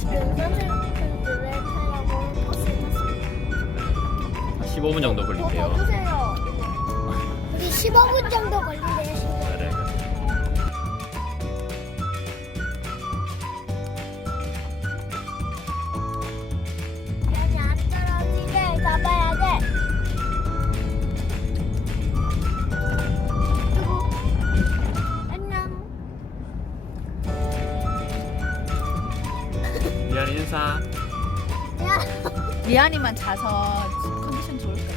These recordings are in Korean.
지금 선셋크루즈를 타려고 버스에 탔습니다. 15분 정도 걸린대요. 더 주세요. 우리 15분 정도 걸린대요. 지금. 그래. 면이 안 떨어지게 잡아야 돼. 그리고 안녕. 미안해 인사. 야. 리안이만 자서 컨디션 좋을 거야.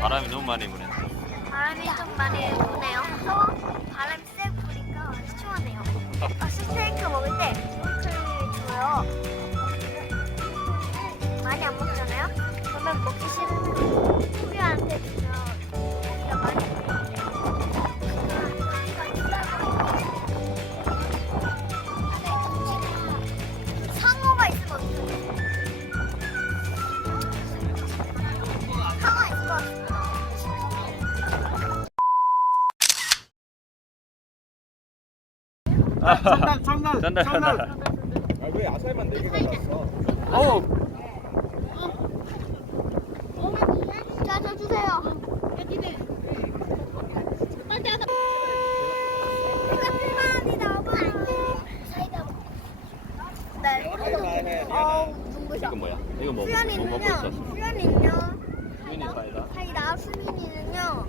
바람이 너무 많이 부네. 바람이 좀 많이 부네요. 바람이 세 부니까 시원해요. 스테이크 먹을 때 스테이크를 줘요. 많이 안 먹잖아요. 그러면 먹기 싫으면 우리한테 주면 우리가 많이 먹는데. 상어가 있으면 어떡해? 상어가 있으면 전달. 아, 왜 야살만 4개 가져왔어? 어우. 자, 저 주세요. 이거 필요합니다, 오빠. 사이다. 네. 어우, 눈부셔. 이거 뭐야? 이거 뭐 먹고 수연이는요. 있었어? 수연이는요. 수연이 사이다. 사이다. 수민이는요.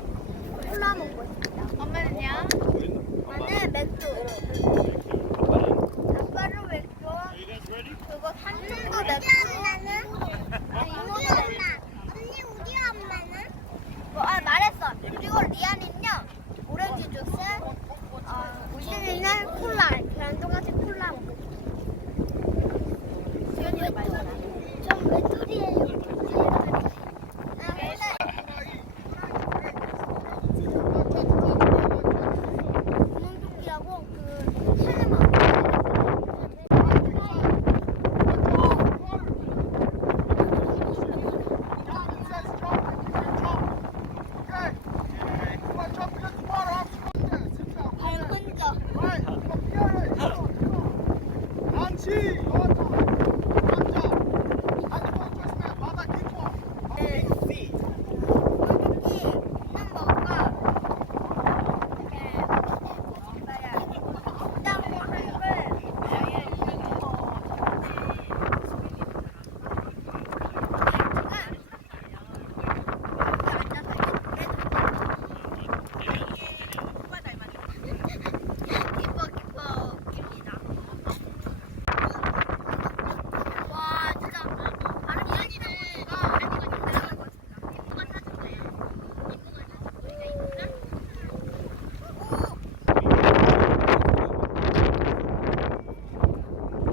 콜라 먹고 있습니다. 엄마는요? 나는 맥주. 아빠는 아빠는 맥주. 그리고 삼촌도 맥주. 이모도 맥주. 언니, 우리 엄마는? 말했어. 그리고 리안이는요. 오렌지 주스. 우진이는 콜라. 그냥 똑같이 콜라 먹고 있어요. 수연이는 말잖아. 전 맥주리에요. 구멍둥이라고 그 사람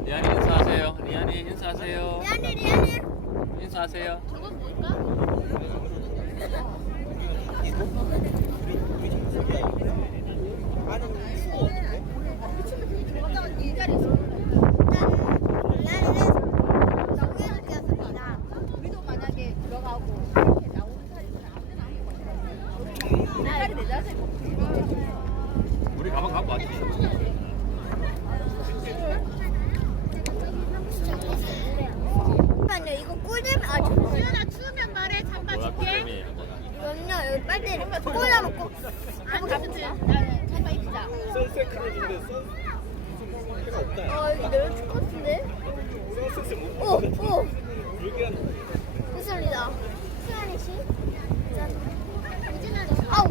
리안이 인사하세요. 리안이 인사하세요. 리안이 인사하세요. 저건 뭘까? 우리도 만약에 들어가고 이렇게 나오는 사람이 아무데나 아무거나 내 자리 내 자세 우리 가방 갖고 왔지. 잠깐만요. 이거 꿀잼 수연아 추우면 말해. 잠깐 줄게. 이거는요. 여기 빨대 꽂아 놓고 한번 가봅시다. 잠깐 입자. 선셋크루즈인데 해가 없다. 여기 너무 춥 같은데? 선셋을 못 오! 먹어. 오! 불쾌한 구슬이다. 수연이 씨. 아우!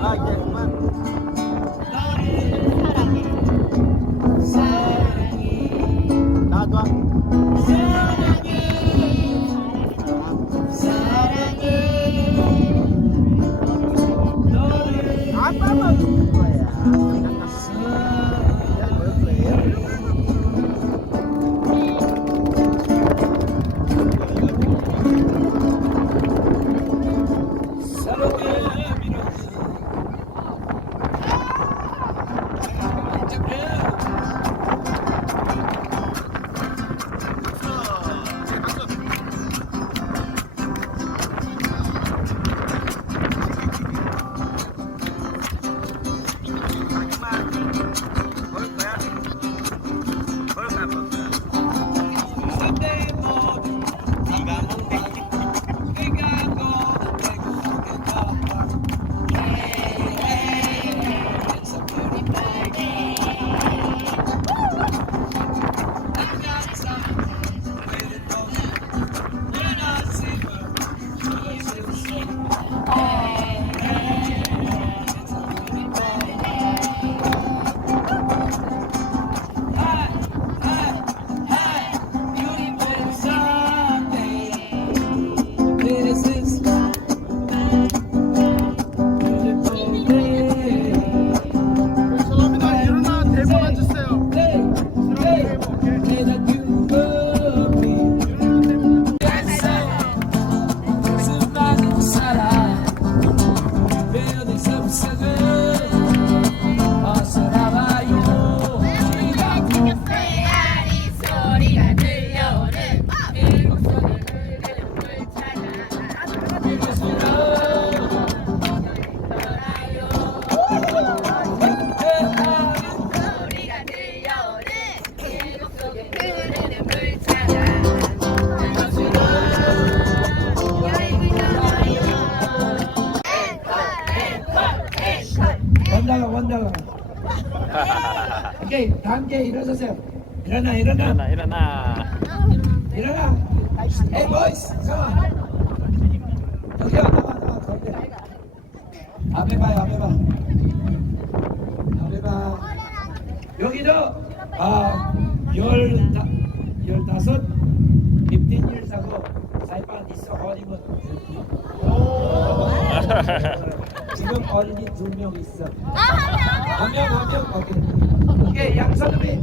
아 이제 그만. 나도 아빠만 부를 거야. 그냥 볼 거예요. 원달러. 오케이, 다 함께 일어서세요. 일어나. 일어나. 에이, 보이스, 저기 나와, 가운데. 앞에 봐. 여기도, 15, 15years 하고, 사이판 있어, 어리면. 지금 어린이 2명 있어. 한 명. 오케이, 양선우비.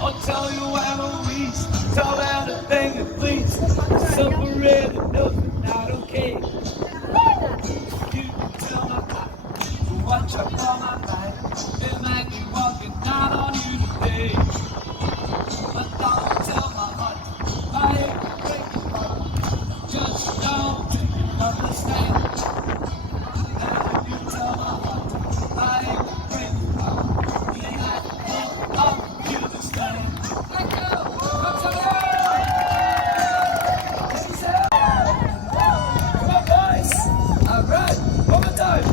I'll tell you I'm a weak, tell anything that please. Separated, no, not okay. You can tell my mind, watch up on my mind. It might be walking down on you today. But don't tell my heart, I ain't breaking heart. Just don't understand. And if you tell my heart, I ain't breaking heart. Then I love you to stand. Let go, come to me. Come on, boys. All right, one more time.